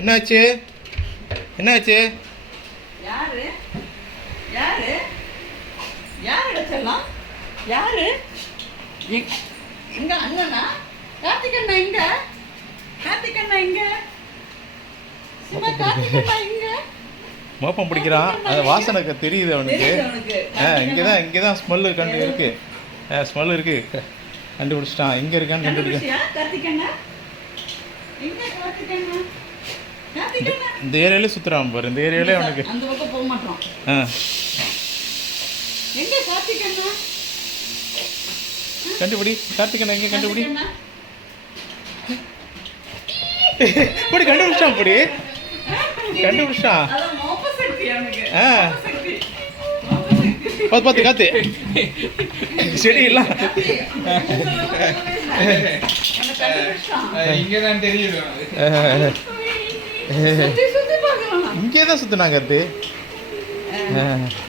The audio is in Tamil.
என்னாச்சு என்னாச்சு? யாரு யாரு யாரு அடிச்சலாம்? யாரு? எங்க அண்ணனா? கார்த்திக் அண்ணா எங்க? கார்த்திக் அண்ணா எங்க? சிவா கார்த்திக் அண்ணா எங்க? மோப்பம் பிடிக்கிறான். அது வாசனைக்கு தெரியுது அவனுக்கு. இங்கே தான் ஸ்மெல்லு கண்டு இருக்கு. ஸ்மெல் இருக்கு, கண்டுபிடிச்சிட்டான். எங்கே இருக்கான்னு கண்டுபிடிச்சான். கார்த்திக் அண்ணா எங்க? கார்த்திக் அண்ணா இந்த ஏரியாலே சுற்றுறான் பாரு. இந்த ஏரியாலே அவனுக்கு அந்த பக்கம் போக மாட்டோம். எங்க கார்த்திக் அண்ணா? கண்டுபிடி. கார்த்திக் அண்ணா எங்கே? கண்டுபிடி. இப்படி கண்டுபிடிச்சான். இப்படி கண்டுபிடிச்சான். பார்த்து பார்த்து காத்து செடியெல்லாம் இங்கதான் தெரியுது. இங்கே தான் சுற்றினாங்க அது.